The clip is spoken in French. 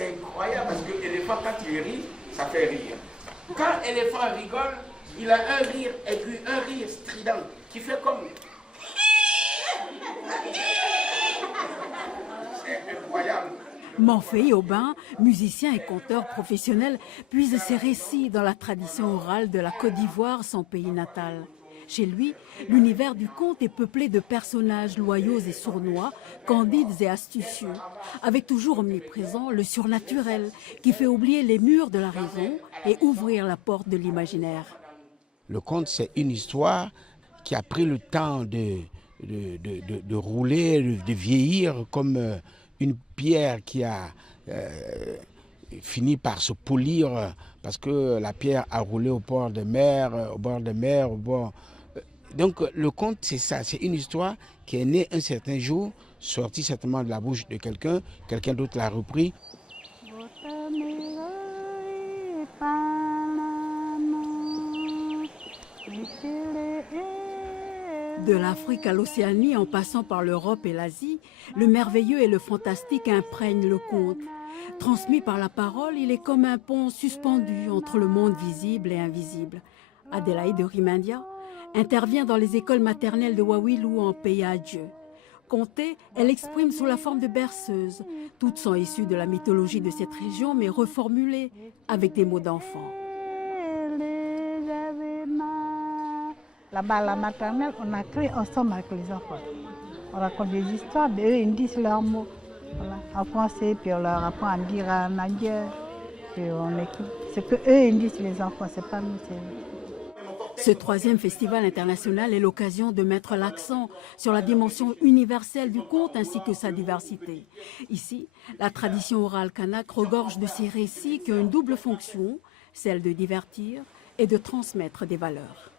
C'est incroyable parce que l'éléphant, quand il rit, ça fait rire. Quand l'éléphant rigole, il a un rire aigu, un rire strident, qui fait comme... C'est incroyable. Morphée Aubin, musicien et conteur professionnel, puise ses récits dans la tradition orale de la Côte d'Ivoire, son pays natal. Chez lui, l'univers du conte est peuplé de personnages loyaux et sournois, candides et astucieux, avec toujours omniprésent le surnaturel qui fait oublier les murs de la raison et ouvrir la porte de l'imaginaire. Le conte, c'est une histoire qui a pris le temps de rouler, de vieillir comme une pierre qui a fini par se polir parce que la pierre a roulé au bord de mer, Donc le conte, c'est ça, c'est une histoire qui est née un certain jour, sortie certainement de la bouche de quelqu'un, quelqu'un d'autre l'a repris. De l'Afrique à l'Océanie, en passant par l'Europe et l'Asie, le merveilleux et le fantastique imprègnent le conte. Transmis par la parole, il est comme un pont suspendu entre le monde visible et invisible. Adélaïde Rimindia intervient dans les écoles maternelles de Wawilou en pays à Dieu. Contée, elle exprime sous la forme de berceuse. Toutes sont issues de la mythologie de cette région, mais reformulées avec des mots d'enfant. Là-bas, à la maternelle, on a créé ensemble avec les enfants. On raconte des histoires, eux, ils disent leurs mots. Voilà, en français, puis on leur apprend à dire en indien. Puis on écoute. C'est que eux, ils disent les enfants, c'est pas nous. Ce troisième festival international est l'occasion de mettre l'accent sur la dimension universelle du conte ainsi que sa diversité. Ici, la tradition orale kanak regorge de ces récits qui ont une double fonction, celle de divertir et de transmettre des valeurs.